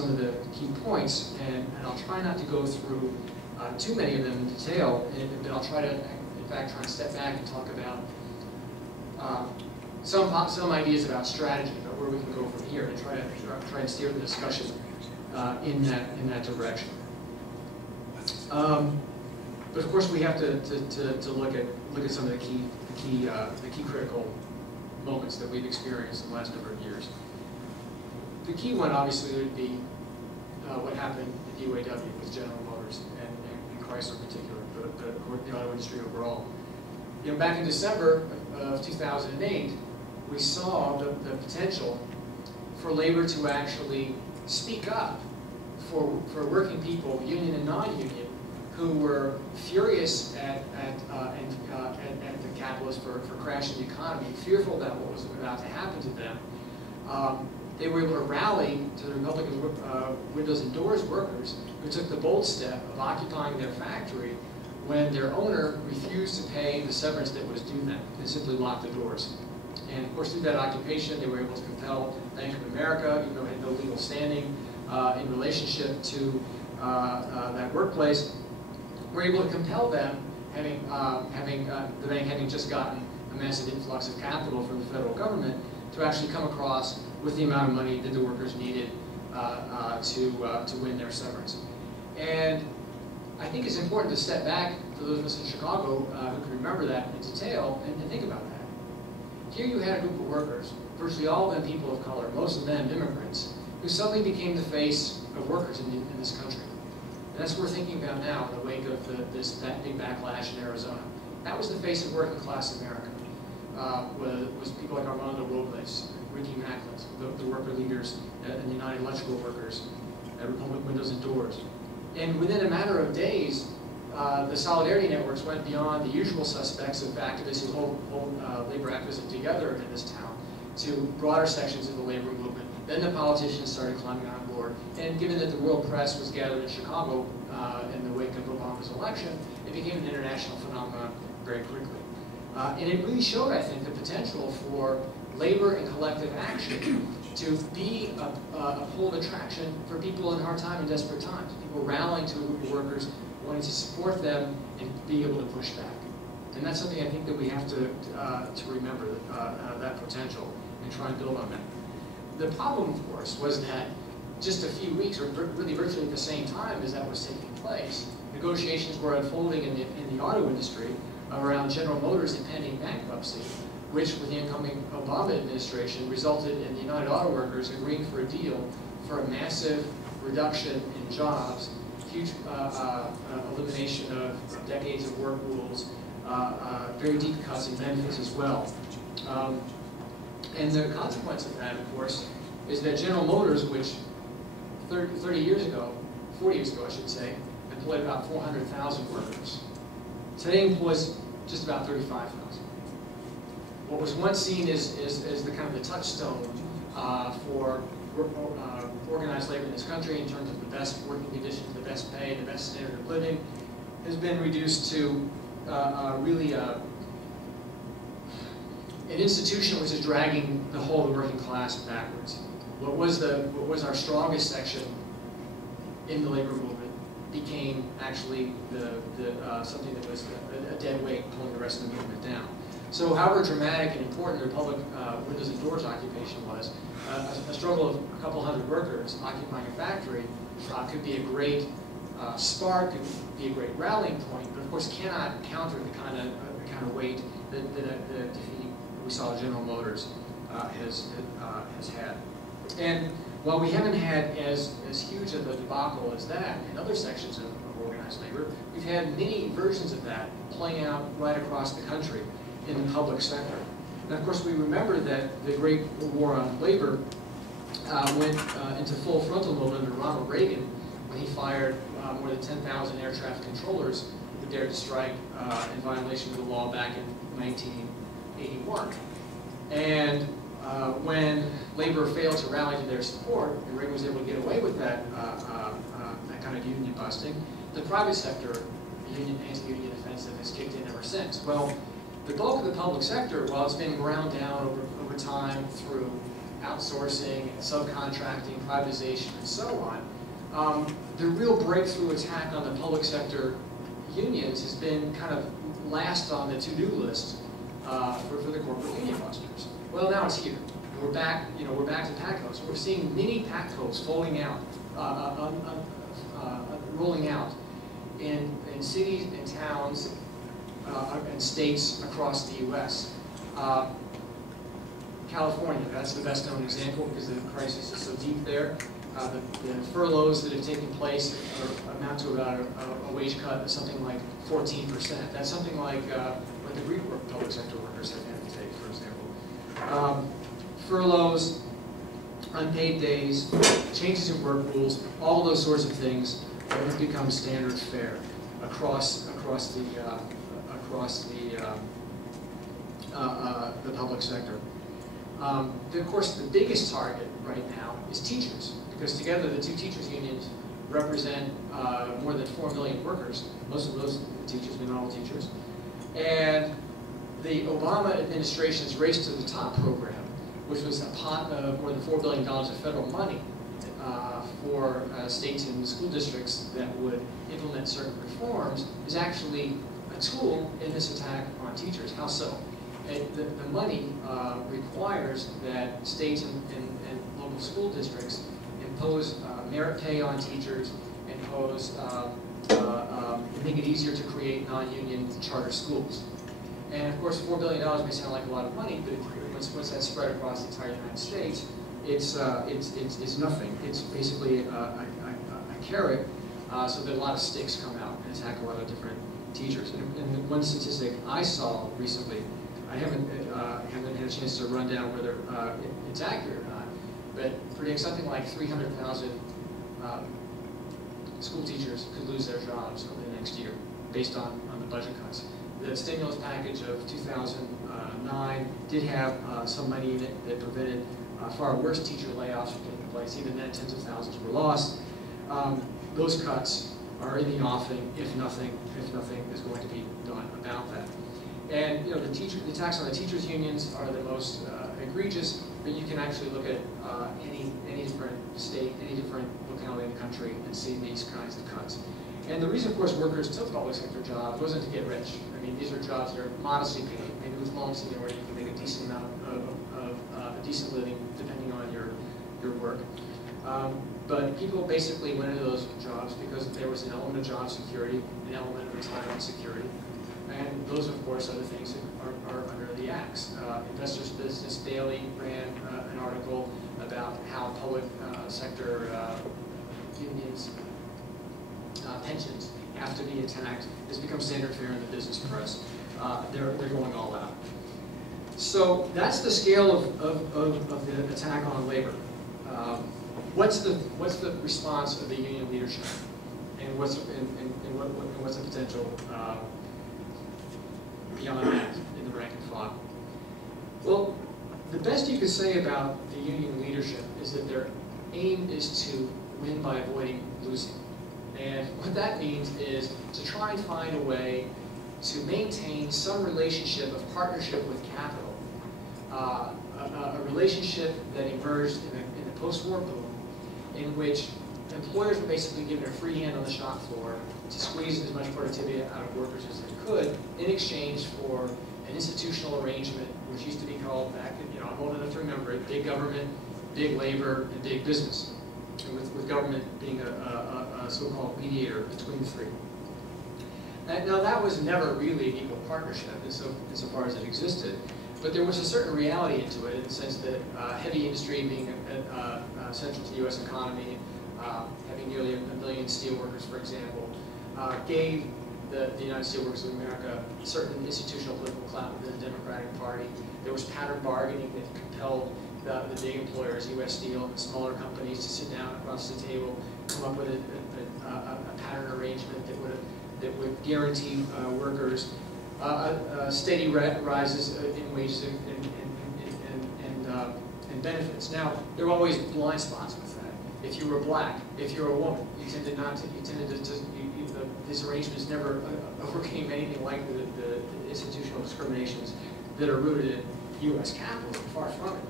some of the key points, and I'll try not to go through too many of them in detail, but I'll try to, in fact, try and step back and talk about some ideas about strategy, about where we can go from here, and try and steer the discussion in that direction. But of course, we have to look at some of the key critical moments that we've experienced in the last number of years. The key one, obviously, would be what happened at the UAW with General Motors and Chrysler in particular, the auto industry overall. You know, back in December of 2008, we saw the potential for labor to actually speak up for working people, union and non-union, who were furious at the capitalists for crashing the economy, fearful about what was about to happen to them. They were able to rally to the Republican windows and doors workers who took the bold step of occupying their factory when their owner refused to pay the severance that was due them and simply locked the doors. And of course, through that occupation, they were able to compel Bank of America, even though it had no legal standing in relationship to that workplace, were able to compel them, the bank having just gotten a massive influx of capital from the federal government, to actually come across with the amount of money that the workers needed to win their severance. And I think it's important to step back, for those of us in Chicago who can remember that in detail, and think about that. Here you had a group of workers, virtually all of them people of color, most of them immigrants, who suddenly became the face of workers in this country. And that's what we're thinking about now in the wake of that big backlash in Arizona. That was the face of working class America. Was people like Armando Robles, Ricky Macklin, the worker leaders and the United Electrical Workers at Republic Windows and Doors. And within a matter of days, the solidarity networks went beyond the usual suspects of activists who hold labor activism together in this town to broader sections of the labor movement. Then the politicians started climbing on board. And given that the world press was gathered in Chicago in the wake of Obama's election, it became an international phenomenon very quickly. And it really showed, I think, the potential for labor and collective action to be a pole of attraction for people in hard time and desperate times. People rallying to workers, wanting to support them and be able to push back. And that's something I think that we have to remember, that potential, and try and build on that. The problem, of course, was that just a few weeks, or really virtually at the same time as that was taking place, negotiations were unfolding in the auto industry around General Motors' impending bankruptcy, which, with the incoming Obama administration, resulted in the United Auto Workers agreeing for a deal for a massive reduction in jobs, huge elimination of decades of work rules, very deep cuts in benefits as well. And the consequence of that, of course, is that General Motors, which 40 years ago, I should say, employed about 400,000 workers, today employs just about 35,000. What was once seen as the kind of the touchstone for organized labor in this country in terms of the best working conditions, the best pay, the best standard of living, has been reduced to really an institution which is dragging the whole of the working class backwards. What was our strongest section in the labor movement became actually something that was a dead weight pulling the rest of the movement down. So however dramatic and important the Republic Windows and Doors occupation was, a struggle of a couple hundred workers occupying a factory could be a great spark, could be a great rallying point, but of course cannot counter the kind of weight that the defeat we saw General Motors has had. And while we haven't had as huge of a debacle as that in other sections of organized labor, we've had many versions of that playing out right across the country in the public sector. And of course, we remember that the Great War on Labor went into full frontal mode under Ronald Reagan when he fired more than 10,000 air traffic controllers who dared to strike in violation of the law back in 1981. And when labor failed to rally to their support, and Reagan was able to get away with that kind of union busting, the private sector, the anti-union offensive, has kicked in ever since. Well, the bulk of the public sector, while it's been ground down over time through outsourcing, subcontracting, privatization, and so on, the real breakthrough attack on the public sector unions has been kind of last on the to-do list for the corporate union busters. Well, now it's here. We're back, we're back to PACCOs. We're seeing mini PACCOs falling out, rolling out in cities and towns and states across the U.S. California, that's the best known example because the crisis is so deep there. The furloughs that have taken place amount to about a wage cut of something like 14%. That's something like what the Greek public sector workers have had to take, for example. Furloughs, unpaid days, changes in work rules, all those sorts of things have become standard fare across the public sector. Of course, the biggest target right now is teachers, because together the two teachers' unions represent more than 4 million workers, most of those teachers, but not all teachers. And the Obama administration's Race to the Top program, which was a pot of more than $4 billion of federal money for states and school districts that would implement certain reforms, is actually a tool in this attack on teachers. How so? The money requires that states and local school districts impose merit pay on teachers, make it easier to create non-union charter schools. And of course, $4 billion may sound like a lot of money, but once that's spread across the entire United States, it's nothing. It's basically a carrot, so that a lot of sticks come out and attack a lot of different teachers. And one statistic I saw recently, I haven't had a chance to run down whether it's accurate or not, but predicts something like 300,000 school teachers could lose their jobs over the next year based on the budget cuts. The stimulus package of 2009 did have some money in it that prevented far worse teacher layoffs from taking place. Even then, tens of thousands were lost. Those cuts are in the offing if nothing is going to be done about that. And the attacks on the teachers' unions are the most egregious, but you can actually look at any different state, any different locality in the country and see these kinds of cuts. And the reason, of course, workers took public sector jobs wasn't to get rich. I mean, these are jobs that are modestly paid, maybe with loans in there where you can make a decent amount of a decent living depending on your work. But people basically went into those jobs because there was an element of job security, an element of retirement security. And those, of course, are the things that are under the axe. Investors Business Daily ran an article about how public sector unions' pensions have to be attacked. It's become standard fare in the business press. They're going all out. So that's the scale of the attack on labor. What's the response of the union leadership, and what's the potential beyond that in the rank and file? Well, the best you could say about the union leadership is that their aim is to win by avoiding losing. And what that means is to try and find a way to maintain some relationship of partnership with capital, a relationship that emerged in the post-war boom, in which employers were basically given a free hand on the shop floor to squeeze as much productivity out of workers as they could in exchange for an institutional arrangement, which used to be called back, I'm old enough to remember it, big government, big labor, and big business, and with government being a so-called mediator between the three. Now that was never really an equal partnership insofar as it existed, but there was a certain reality into it in the sense that heavy industry being central to the U.S. economy, having nearly 1 million steelworkers, for example, gave the United Steelworkers of America certain institutional political clout within the Democratic Party. There was pattern bargaining that compelled the big employers, U.S. Steel, and the smaller companies to sit down across the table, come up with a pattern arrangement that would guarantee workers steady rises in wages and benefits. Now, there were always blind spots with that. If you were black, if you were a woman, these arrangements never overcame anything like the institutional discriminations that are rooted in U.S. capitalism, far from it.